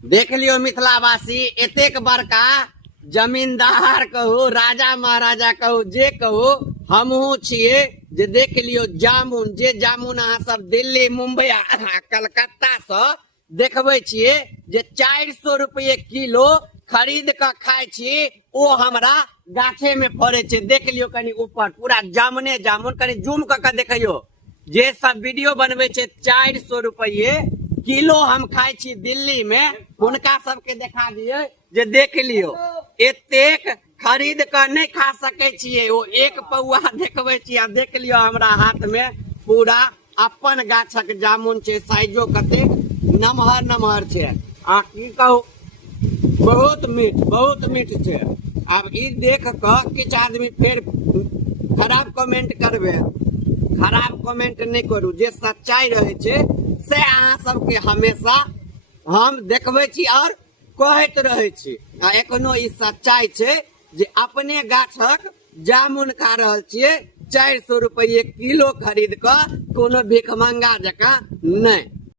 देख लियो मिथिलावासी, एतेक बड़का जमींदार कहू, राजा महाराजा कहू, जे कहू, हमहू छिए जे देख लियो जामुन, जे जामुन अहाँ सब दिल्ली, मुंबई, कलकत्ता से देखबे छिए जे 400 रुपये किलो खरीद के खाए छी, ओ हमरा गाछे में फड़े छे। देख लियो कनी ऊपर पूरा जामुने जामुन, कनी जूम के देखियो। जे सब वीडियो बनवे छे 400 रुपये किलो हम खाए छी दिल्ली में, उनका सबके देखा दिए जे देख लियो एतेक खरीद कर नहीं खा सके छिए। वो एक पौआ देखबे छी, देख लियो हमरा हाथ में पूरा अपन गाछक जामुन छे, साइजो कते नमहर नमहर छे। आ की कहू, बहुत मीठ छे। अब ई देख के किछ आदमी फिर खराब कमेंट करबे, खराब कमेंट नहीं करू। जे सच्चाई रहे छे से अहाँ सबके हमेशा हम देखबे छी और कहत रहे छी। एखनो ई सच्चाई छे जे अपने गाछक जामुन खा रहल छिए 400 रुपये किलो खरीद के, कोनो भिखमंगा जका नहीं।